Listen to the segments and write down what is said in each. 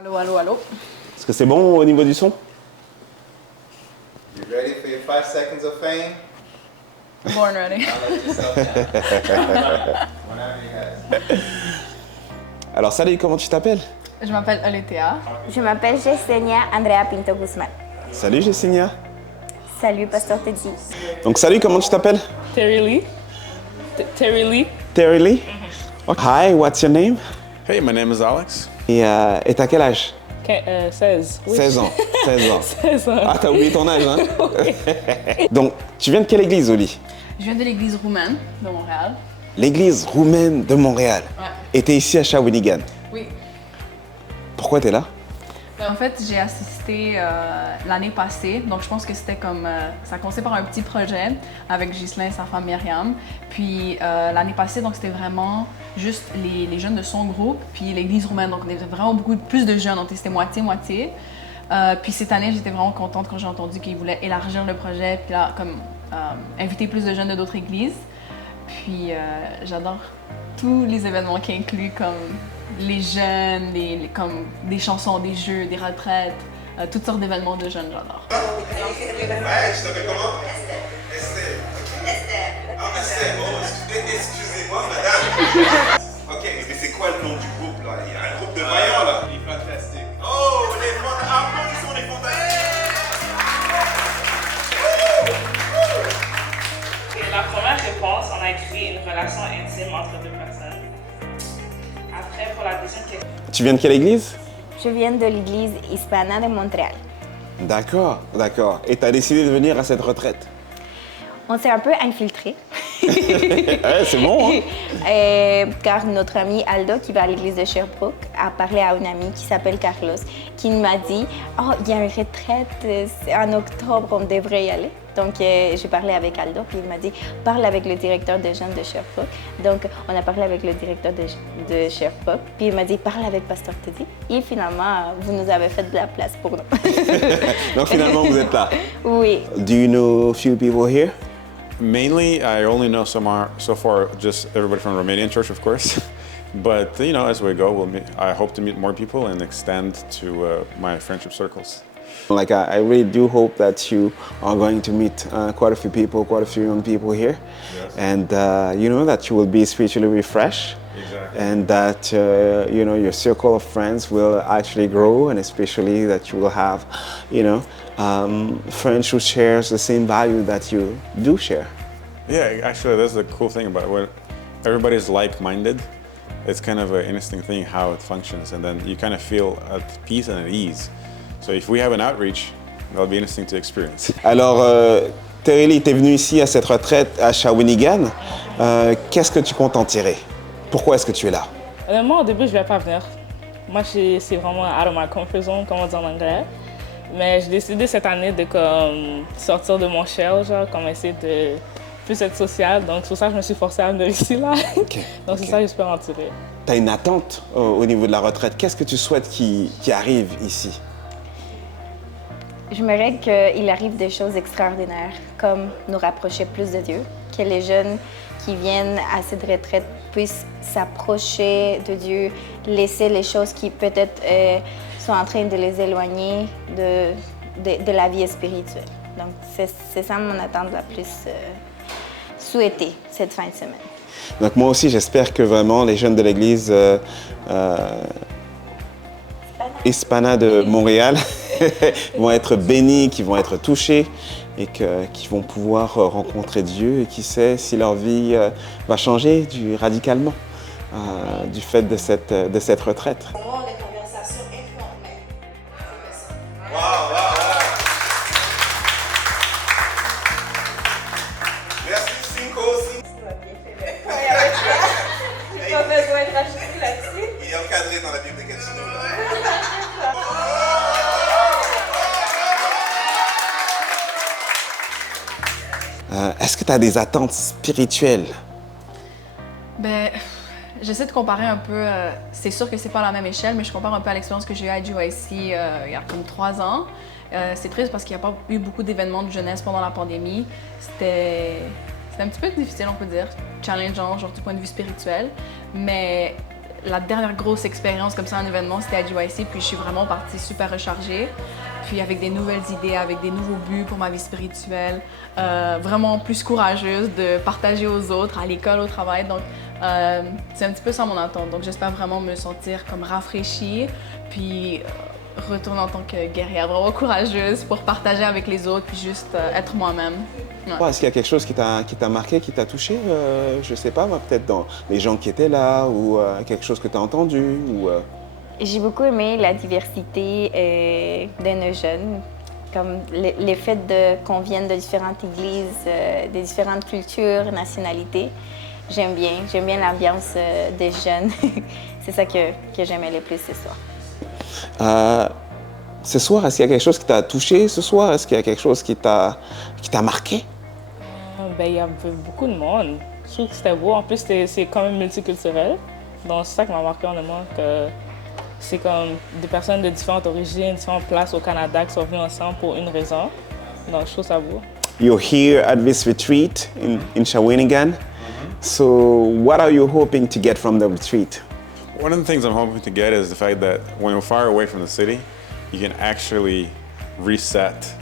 Allô, allô, allô. Est-ce que c'est bon au niveau du son? You ready for your 5 seconds of fame? Born ready. I'll let yourself down. Whenever you guys. Alors salut, comment tu t'appelles? Je m'appelle Aletea. Je m'appelle Yesenia Andrea Pinto Guzman. Salut Yesenia. Salut, Pasteur Teddy. Donc salut, comment tu t'appelles? Terry Lee. Terry Lee. Terry Lee? Okay. Hi, what's your name? Hey, my name is Alex. Et t'as quel âge? 16. Oui. 16 ans. 16 ans. 16 ans. Ah, t'as oublié ton âge, hein? Donc, tu viens de quelle église, Oli? Je viens de l'église roumaine de Montréal. L'église roumaine de Montréal. Ouais. Et t'es ici à Shawinigan. Oui. Pourquoi t'es là? En fait, j'ai assisté l'année passée, donc je pense que c'était comme... ça a commencé par un petit projet avec Ghislain et sa femme Myriam. Puis l'année passée, donc c'était vraiment juste les jeunes de son groupe, puis l'église roumaine. Donc on était vraiment beaucoup plus de jeunes, donc c'était moitié-moitié. Puis cette année, j'étais vraiment contente quand j'ai entendu qu'ils voulaient élargir le projet, puis là, comme inviter plus de jeunes de d'autres églises. Puis j'adore tous les événements qui incluent comme les jeunes, comme des chansons, des jeux, des retraites, toutes sortes d'événements de jeunes, j'adore. Ouais, je t'appelle comment? Estelle. Ah, Estelle, oh, excusez-moi, madame. Ok, mais c'est quoi le nom du groupe, là? Il y a un groupe de vaillants, là. Les Fantastiques. Oh, les Fantastiques. Applaudissons les Fantastiques. Et la première réponse, on a créé une relation intime entre deux personnes. Après, pour la deuxième question. Tu viens de quelle église? Je viens de l'église Hispana de Montréal. D'accord, d'accord. Et t'as décidé de venir à cette retraite? On s'est un peu infiltrés. Ouais, c'est bon, hein? Car notre ami Aldo, qui va à l'église de Sherbrooke, a parlé à une amie qui s'appelle Carlos, qui m'a dit « Oh, il y a une retraite, c'est en octobre, on devrait y aller. » Donc, j'ai parlé avec Aldo, puis il m'a dit « Parle avec le directeur de jeunes de Sherbrooke. » Donc, on a parlé avec le directeur de Sherbrooke, puis il m'a dit « Parle avec Pasteur Teddy. » Et finalement, vous nous avez fait de la place pour nous. Donc finalement, vous êtes là. Oui. Do you know a few people here? Mainly, I only know so far just everybody from Romanian church, of course. But you know, as we go, I hope to meet more people and extend to my friendship circles. Like I really do hope that you are going to meet quite a few people, quite a few young people here, Yes. and you know that you will be spiritually refreshed, Exactly. and that you know your circle of friends will actually grow, and especially that you will have, you know, friends who shares the same value that you do share. Yeah, actually, that's the cool thing about it. When everybody's like-minded, it's kind of an interesting thing how it functions, and then you kind of feel at peace and at ease. So if we have an outreach, that'll be interesting to experience. Alors, Terry Lee, t'es venu ici à cette retraite à Shawinigan. Qu'est-ce que tu comptes en tirer? Pourquoi est-ce que tu es là? Moi, au début, je ne vais pas venir. Moi, c'est vraiment out of my comfort zone, comme on dit en anglais. Mais j'ai décidé cette année de comme, sortir de mon shell, genre, comme essayer de plus être sociale. Donc, c'est pour ça que je me suis forcée à venir ici, là. Ok, Donc, ok. c'est ça que j'espère en tirer. Tu as une attente au niveau de la retraite. Qu'est-ce que tu souhaites qui arrive ici? J'aimerais qu'il arrive des choses extraordinaires, comme nous rapprocher plus de Dieu, que les jeunes qui viennent à cette retraite puissent s'approcher de Dieu, laisser les choses qui peut-être sont en train de les éloigner de la vie spirituelle. Donc, c'est ça mon attente la plus souhaitée cette fin de semaine. Donc moi aussi, j'espère que vraiment les jeunes de l'église Hispana de Montréal vont être bénis, qu'ils vont être touchés et qu'ils vont pouvoir rencontrer Dieu et qui sait si leur vie va changer radicalement du fait de cette retraite. Merci, Cinco aussi. Il est encadré dans la Bible de Gatineau, Est-ce que tu as des attentes spirituelles? Ben, j'essaie de comparer un peu. C'est sûr que c'est pas à la même échelle, mais je compare un peu à l'expérience que j'ai eue à GYC il y a comme 3 ans. C'est triste parce qu'il n'y a pas eu beaucoup d'événements de jeunesse pendant la pandémie. C'était un petit peu difficile, on peut dire, challengeant, genre du point de vue spirituel. Mais la dernière grosse expérience comme ça, un événement, c'était à GYC, puis je suis vraiment partie super rechargée, puis avec des nouvelles idées, avec des nouveaux buts pour ma vie spirituelle, vraiment plus courageuse de partager aux autres, à l'école, au travail. Donc, c'est un petit peu ça mon attente. Donc, j'espère vraiment me sentir comme rafraîchie, puis retourner en tant que guerrière, vraiment courageuse pour partager avec les autres, puis juste être moi-même. Ouais. Est-ce qu'il y a quelque chose qui t'a marqué, qui t'a touché? Je sais pas, moi, peut-être dans les gens qui étaient là, ou quelque chose que tu as entendu, ou... J'ai beaucoup aimé la diversité de nos jeunes, comme le fait qu'on vienne de différentes églises, de différentes cultures, nationalités. J'aime bien l'ambiance des jeunes. C'est ça que j'aimais le plus ce soir. Ce soir, est-ce qu'il y a quelque chose qui t'a touché ce soir? Est-ce qu'il y a quelque chose qui t'a marqué? Il y avait beaucoup de monde. Je trouve que c'était beau. En plus, c'est quand même multiculturel. Donc, c'est ça qui m'a marqué honnêtement, que c'est comme des personnes de différentes origines, différentes places au Canada qui sont venues ensemble pour une raison. Donc, je trouve ça beau. You're here at this retreat in Shawinigan. So, what are you hoping to get from the retreat? One of the things I'm hoping to get is the fact that when you're far away from the city, you can actually reset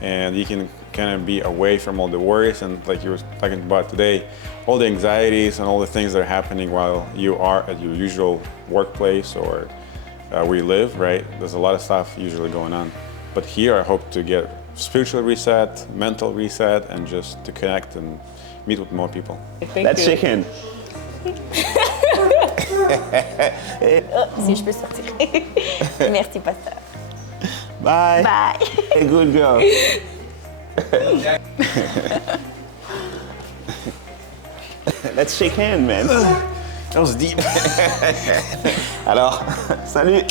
and you can kind of be away from all the worries and, like you were talking about today, all the anxieties and all the things that are happening while you are at your usual workplace or where you live, right? There's a lot of stuff usually going on. But here I hope to get spiritual reset, mental reset, and just to connect and meet with more people. Let's shake hands. Si je peux sortir. Merci, pasteur. Bye. Bye. Hey, good girl. Let's shake hands, man. That was deep. Alors, salut.